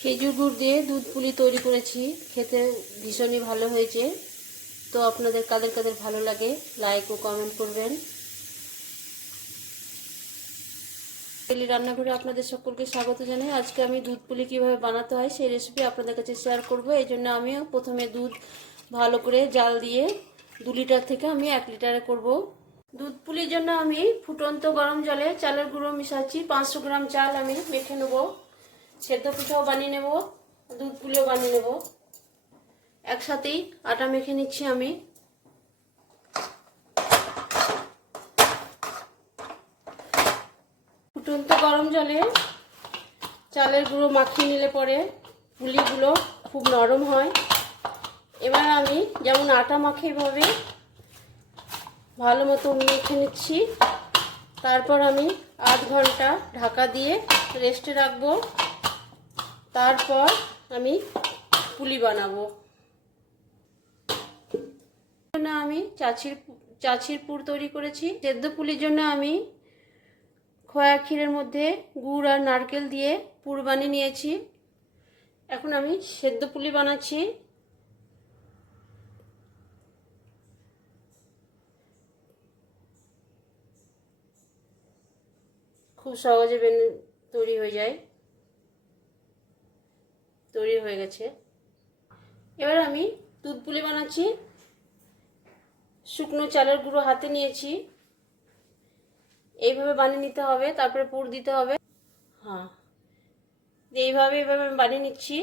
খেজুর গুড় দিয়ে দুধ পুলি তৈরি করেছি, খেতে ভীষণই ভালো হয়েছে। তো আপনাদের কাদের কাদের ভালো লাগে লাইক ও কমেন্ট করবেন। ডেইলি রান্নাঘরে আপনাদের সকলকে স্বাগত জানাই। আজকে আমি দুধ পুলি কীভাবে বানাতে হয় সেই রেসিপি আপনাদের কাছে শেয়ার করব। এই জন্য আমিও প্রথমে দুধ ভালো করে জাল দিয়ে 2 লিটার থেকে আমি 1 লিটারে করব। দুধ পুলির জন্য আমি ফুটন্ত গরম জলে চালের গুঁড়ো মিশাচ্ছি। 500 গ্রাম চাল আমি মেখে নেব। সেদ্ধ পিঠাও বানিয়ে নেব, দুধ পুলিও বানিয়ে নেব। একসাথেই আটা মেখে নিচ্ছি আমি। ফুটন্ত গরম জলে চালের গুঁড়ো মাখিয়ে নিলে পরে পুলিগুলো খুব নরম হয়। এবার আমি যেমন আটা মাখি এভাবে ভালো মতো মেখে নিচ্ছি। তারপর আমি আধ ঘন্টা ঢাকা দিয়ে রেস্টে রাখবো। তারপর আমি পুলি বানাবো। আমি চাচির পুর তৈরি করেছি। সেদ্ধ পুলির জন্য আমি খোয়া ক্ষীরের মধ্যে গুড় আর নারকেল দিয়ে পুর বানিয়ে নিয়েছি। এখন আমি সেদ্ধ পুলি বানাচ্ছি। খুব সহজে তৈরি হয়ে যায়। তৈরি হয়ে গেছে। এবার আমি দুধ পুলি বানাচ্ছি। শুকনো চালের গুঁড়ো হাতে নিয়েছি, এইভাবে বানিয়ে নিতে হবে। তারপরে পুর দিতে হবে। হ্যাঁ, এইভাবে আমি বানিয়ে নিচ্ছি।